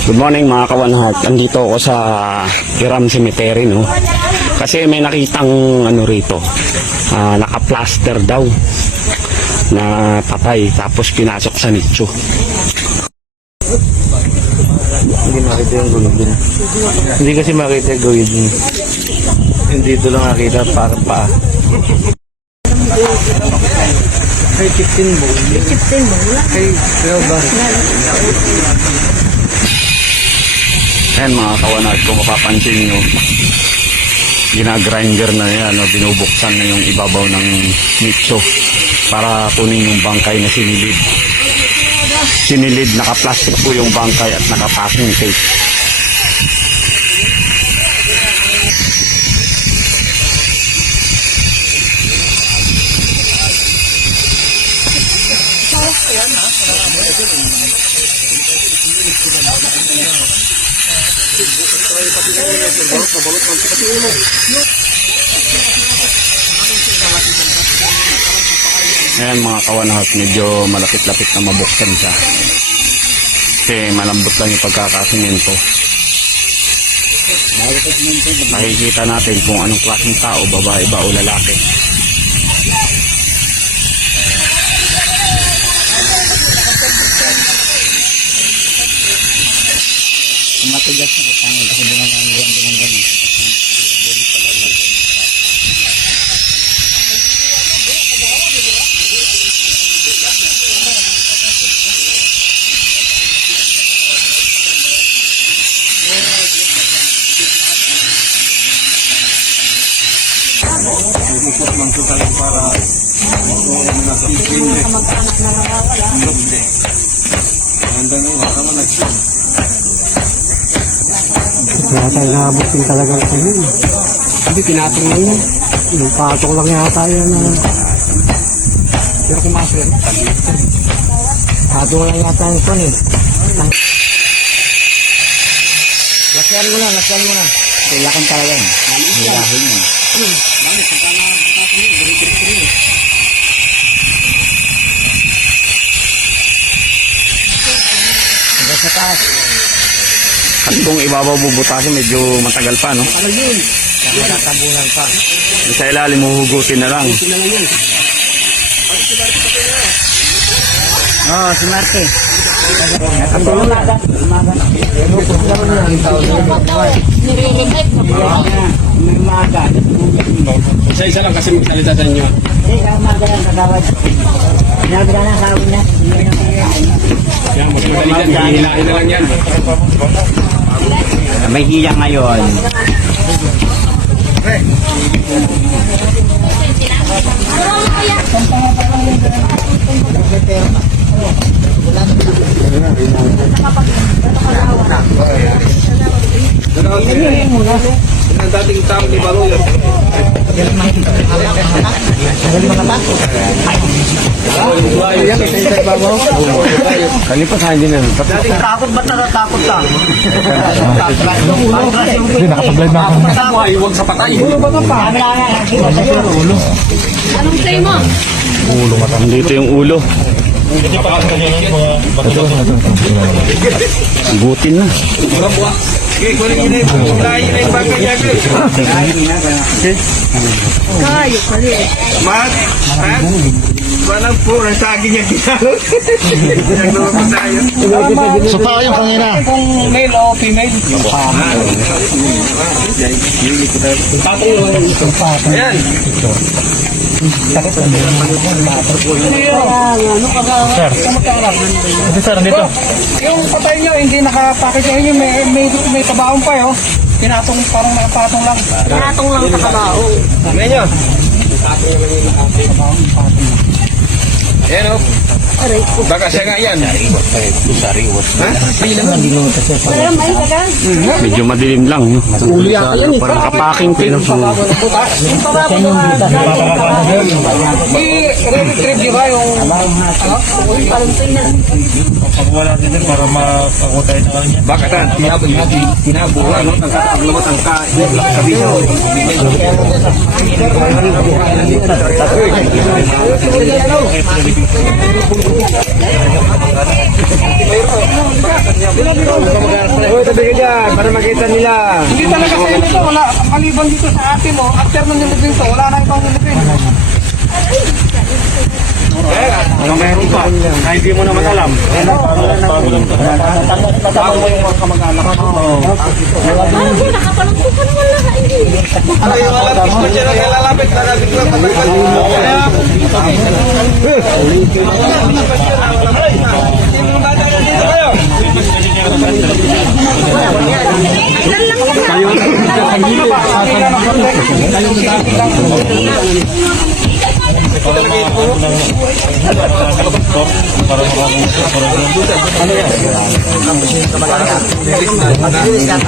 Good morning mga kawanhart. Andito ako sa Iram Cemetery, no? Kasi may nakitang ano rito, naka-plaster daw na patay tapos pinasok sa nicho. Hindi makita yung gulog din. Hindi kasi makita yung gulog din. Hindi ito lang nakita parang paa. Ay, 15 bull. 15 bull? Ay, 12 ba? Ayan mga kawanhart, kung mapapansin nyo, ginagrinder na yan, no? Binubuksan na yung ibabaw ng nicho para kunin yung bangkay na sinilid. Sinilid, naka-plastic po yung bangkay at naka-packing tape. Ayan mga kawanhart, medyo malapit-lapit na mabuksan siya. Kasi malambot lang yung pagkakasimento. Makikita natin kung anong klaseng tao, babae ba o lalaki. Matigas na kasama kasi di naman ang ganyan. Kaya tayo nakabutin talaga kayo. Hindi, pinatong lang yun. Yung patok lang yata yun. Pero kumasok yan. Patong lang yata yun ko eh. Lasyan mo na. Kailangan talaga yun. Hilahin mo. Hanggang sa taas. At kung ibabaw bubutasin, medyo matagal pa, no? Ano yun? Nakatabunan pa. Sa ilalim, huhugutin na lang. Oo, si Marte. Nakatulong na agad. Isa-isa lang kasi magsalita sa inyo. Yan, magsalita. Hihilahin na lang yan. May hiya ngayon. Ang dating tao ni Baroyo. Kalipas hindi na. Dating takot ba natatakot ka? Hindi, nakapablad na ako. Huwag sa patay. Anong say mo? Dito yung ulo. Gutin na. Kayo pala. Mat, ha? Walang po, ang saging yung ginalo. Nagluwa ko tayo. So pa yung kanina. Kung male o female? Ayan. Yung patay nyo, hindi nakapakit sa inyo, may kabaong pa yun. Pinatong, parang nakapatong lang. Pinatong lang sa kabao. Tingnan nyo. Ayan o. Baka siya nga yan. Pero may taga. Medyo madilim lang, no? Parang nakapaking pin. Yung pababa I-retrieve nyo ba yung Wala din para makakutay na kanya. Baka tan, tinabuha, no? Paglamat ang kabino. Uy, tabi ka dyan, para makita nila. Hindi talaga sa inyo to. Wala. Maliban dito sa ate mo. After nung nilibing to, wala na ibang nilibing. Ano meron pa? Na hindi mo naman alam. Tama mo yung mga kamag-anak. Parang po, nakapalungkot ka naman lang. Ano yung malapit mo dyan ang kalalapit na natin ko.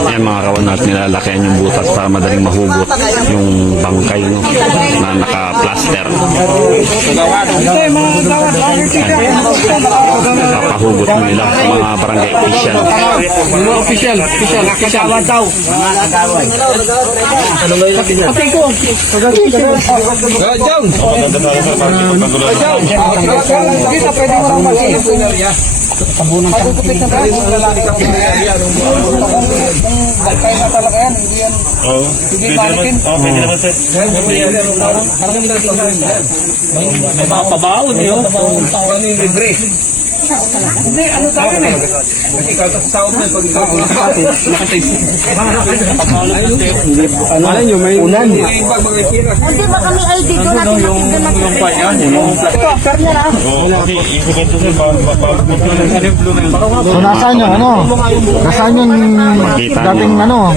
Ayan mga kawan natin, nilalakihan yung butas para madaling mahugot yung bangkay, no, na naka-plaster. Ito yung mga gawad. Napahugot na nila mga barangay official. Official. Kasawad daw. Patay ko. Dito pwede mo lang mag-iip. Pagkukupit na tayo. Kaya na talaga yan. Hindi yan. Hindi malikin. Pabaon yun. Hindi, ano tayo eh. Ikaw sa south na pag ikaw Ano nyo, may unan. Hindi ba kami ay dito natin makikita Ito, after niya na. So nasaan yung ano? Nasaan yung Makita dating nyo, ano?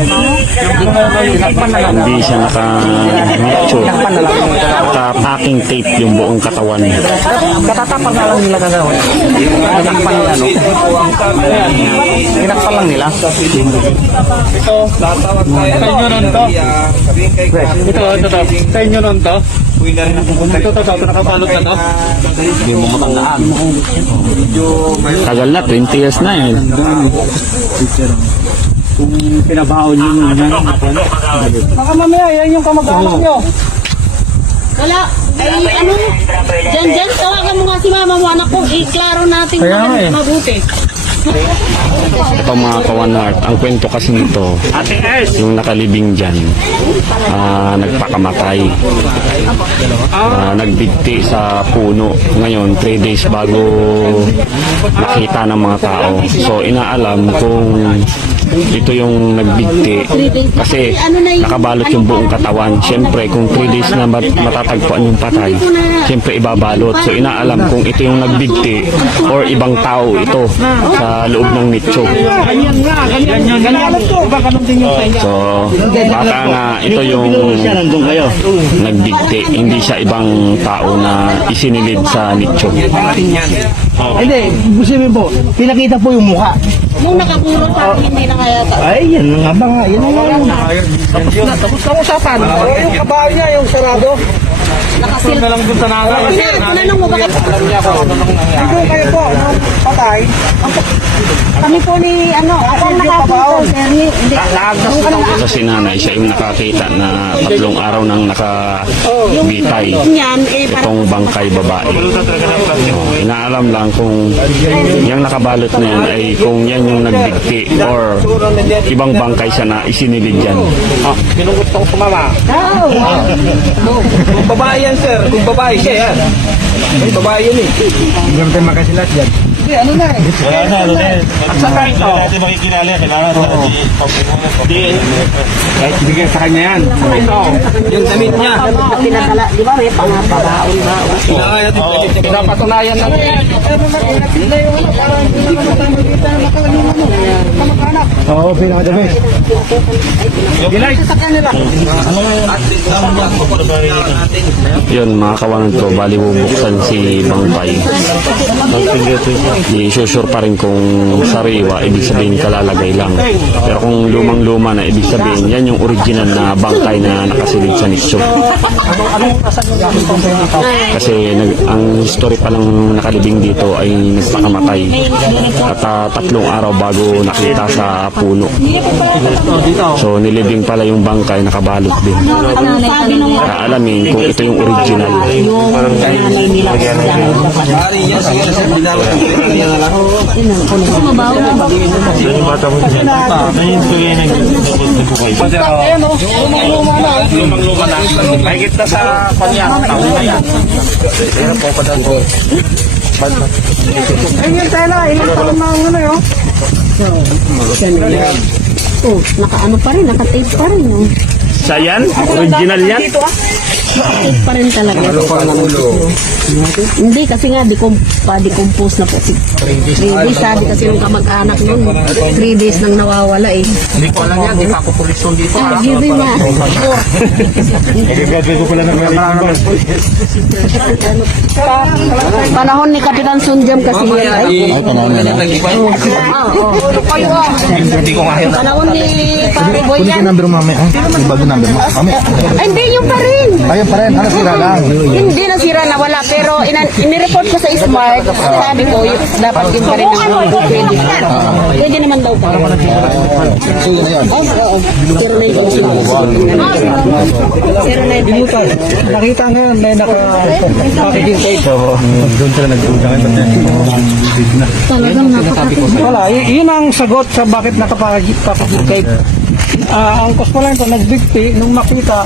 hindi siya naka-nicho. Naka-packing tape yung buong katawan. Katatapan na lang nila gagawin. Tinakpan nila, no? Tinakpan lang nila. tatawag tayo. Sa inyo nun to? Sabihin kay Ito. Sa inyo nun to? Uy na rin ang pupunta. Ito, nakapalot na to? Hindi mo matandaan. Tagal na, 20 years na eh. Kung pinabaon nyo nun yan. Baka mamaya, yan yung kamag-anak nyo. Wala. Ay, ano? Diyan, tawagan mo nga si mama mo, anak ko. Iklaro natin Kaya nga eh. mabuti. Ito mga kawan heart, ang kwento kasi nito, yung nakalibing dyan, nagpakamatay, nagbigti sa puno. Ngayon, 3 days bago nakita ng mga tao. So, inaalam kung ito yung nagbigti kasi nakabalot yung buong katawan. Siyempre, kung 3 days na matatagpuan yung patay, siyempre ibabalot. So, inaalam kung ito yung nagbigti or ibang tao ito sa loob ng nicho. So, baka nga ito yung nagbigti, hindi siya ibang tao na isinilid sa nicho. Hindi, sabihin po, pinakita po yung mukha. Nung nakapuro sa akin, hindi na kaya ta. Ay, yan nga ba nga? Yan nga yun. Tapos na usapan. Yung kabahay niya, yung sarado. Nakasil. Na lang dun sa nanay. Tinanong mo bakit? Hindi kayo po, nung patay. Kami po ni, ano, ako ang nakapuro, sir. Hindi. So, si nanay, siya yung nakakita na 3 araw nang nakabitay Yan, eh, parang itong bangkay babae. Inaalam lang kung yung nakabalot na yan ay kung yan yung nagbigti or ibang bangkay siya na isinilid dyan. Pinugot ko sa mama. Kung babae yan, sir. Kung babae siya yan. May babae yun eh. Hindi naman tayo makasilat yan. Hindi, ano na eh. At saka ito. Kahit bigyan sa kanya yan. Ito. Yung damit niya. pinadala, di ba may pangapabaon ba? Kailangan natin pwede Pinapatunayan na. Pero nakikita yung ano, parang hindi naman tayo makita na yung ano, kamag-anak. Oo, pinakadami. Sa kanila. Yun mga kawanan ko, bali bubuksan si Bangkay. I-sure pa rin kung sariwa, ibig sabihin kalalagay lang. Pero kung lumang-luma na, ibig sabihin yan yung original na bangkay na nakasilid sa nicho. Kasi ang history pa lang nakalibing dito ay nagpakamatay. At 3 araw bago nakita sa puno. So nilibing pala yung bangkay, nakabalot din. Sabi nung Alamin kung ito yung original. yung nanay nila kasi mabaho na ba? Lumang-luma na. Mahigit na sa kanya. Taon na yan. Ayun yung tela, ilang taon na ang ano yun. Oh, naka-ano pa rin, naka-tape pa rin. Oh. Sa yan? Original yan? Naka-tape pa rin talaga. Hindi, kasi nga, decompose na po si 3 days. Sabi kasi nung kamag-anak nun, 3 days nang nawawala eh. Hindi ko alam yan. Hindi pa ako pulisyon dito. Give him nga. Nag-graduate ko pala ng Panahon ni Kapitan Sunjam kasi yan. Ay, panahon nila. Oo. Hindi ko kaya na. Panahon ni Pare Boy yan. number mo mamaya. Yung bago number mo. Mamaya. Ay, hindi yung pa rin. Ayun pa rin. Ano sira lang? Hindi nasira na wala. Pero inireport ko sa Smart. Sabi ko, dapat yun pa rin ang pwede. Pwede naman daw pa. So yun na yun. Oo. Zero na yung Zero na yung Binutan. Nakita ngayon, may naka-packaging tape. Doon sila nag-udang. talagang napakatindi. Wala, yun ang sagot sa bakit naka-packaging tape. Ang cause pala ito, nagbigti nung makita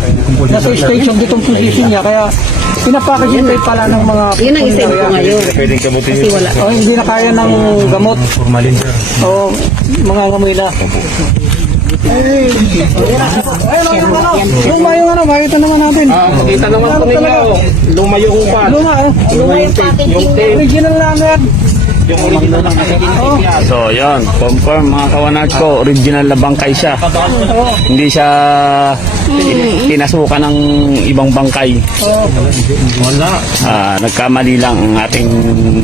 nasa stage yung ditong position niya, kaya pinapackaging tape pala ng mga Yun ang isip ko ngayon. Kasi wala. o hindi na kaya ng gamot o mga ngamoy na. Luma yung ano, makita naman natin. Makita naman po ninyo. Lumayo pa. Luma eh. Luma yung packaging. Original lang yan. Yung original ng packaging. So yan, confirm mga kawanag ko, original na bangkay siya. Hindi siya pinasukan ng ibang bangkay. Wala. Nagkamali lang ang ating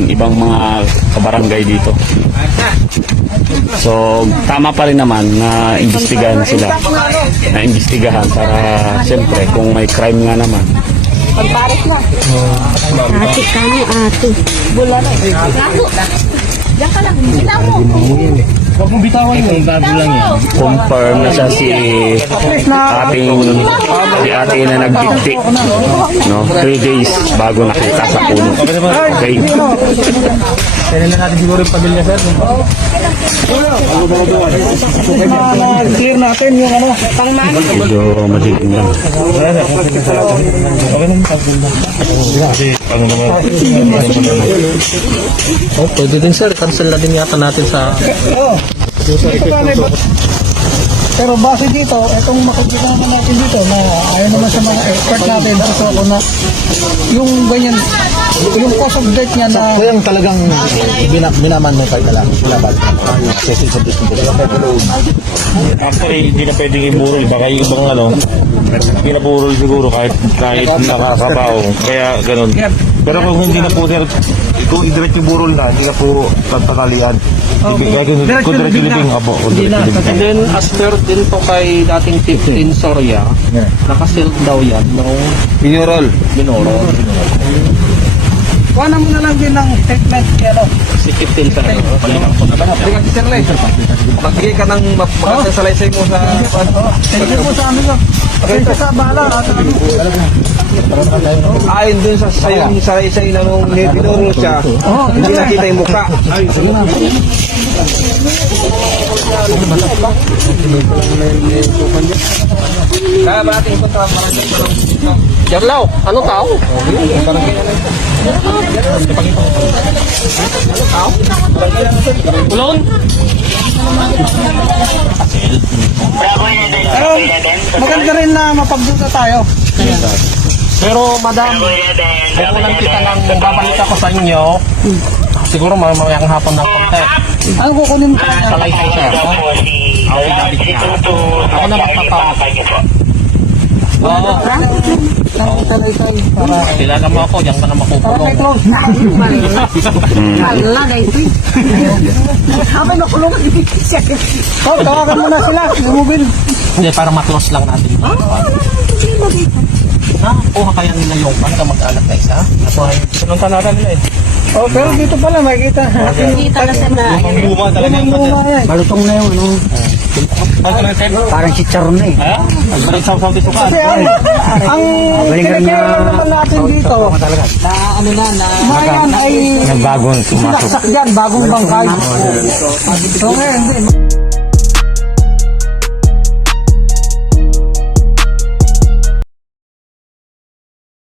ibang mga kabarangay dito. So tama pa rin naman na imbestigahan sila. Na imbestigahan para siyempre kung may crime nga naman. Pagbarit na. Ate ka mo, ate. Bula na. Lago. Diyan ka lang. Sila mo. Huwag mong bitawan yun. Confirm na siya si ate na nagdiktik, no? 3 days bago nakita sa puno. Okay. Kaya na natin siguro yung pamilya sir. Clear natin yung ano. Medyo madilim lang. Oh, pwede din sir. Cancel na din yata natin sa... Pero base dito, itong makikita naman natin dito na ayaw naman sa mga expert natin ito ako na yung ganyan, yung cause of death niya na Kaya yung talagang minaman mo kayo na lang. Wala ba? Kasi sa business. Actually, hindi na pwedeng iburol. Baka yung ibang ano, hindi na burol siguro kahit nakakabaw. Kaya ganun. Pero kung hindi na po sir, kung i-direct yung burol na, hindi na po tatalian. Kaya kung direct yung libing, apo. And then, as per din po kay dating 15 Soria, nakasilk daw yan nung Binurol. binoro. kuha mo na lang din ng statement ano. Si 15 sir. Tingnan si Sir Lai. Magbigay ka ng makasasalaysay mo sa... Tingnan mo sa amin lang. Kasi sa bala at Ayon dun sa yung salaysay na nung binurol siya, hindi nakita yung mukha. Kaya ba natin ito Jarlaw, ano tao? Ulon? pero maganda rin na mapagduda tayo. Pero madam, kung lang kita lang babalik ako sa inyo, siguro mamayang hapon na konti. Ano kukunin mo kanya? Salaysay sir. Ako dapat niya. Ako na magpapawag. Oo. Talaysay para Kilala mo ako, diyan ka na makukulong. ito. Wala na ito. Habang nakulong. Oh, tawagan mo na sila, lumubin. Hindi, para ma-close lang natin. Kuha kaya nila yung pan ka mag-anak na isa? Sinunta natin nila eh. Oh, pero dito pala makikita. Hindi talaga na. Luma talaga yung Luma yan. Malutong na yung ano. Parang chicharon na eh. Kasi ang pinagkailan naman natin dito, Mayan ay Nagbago, sinaksak yan, bagong bangkay. So ngayon,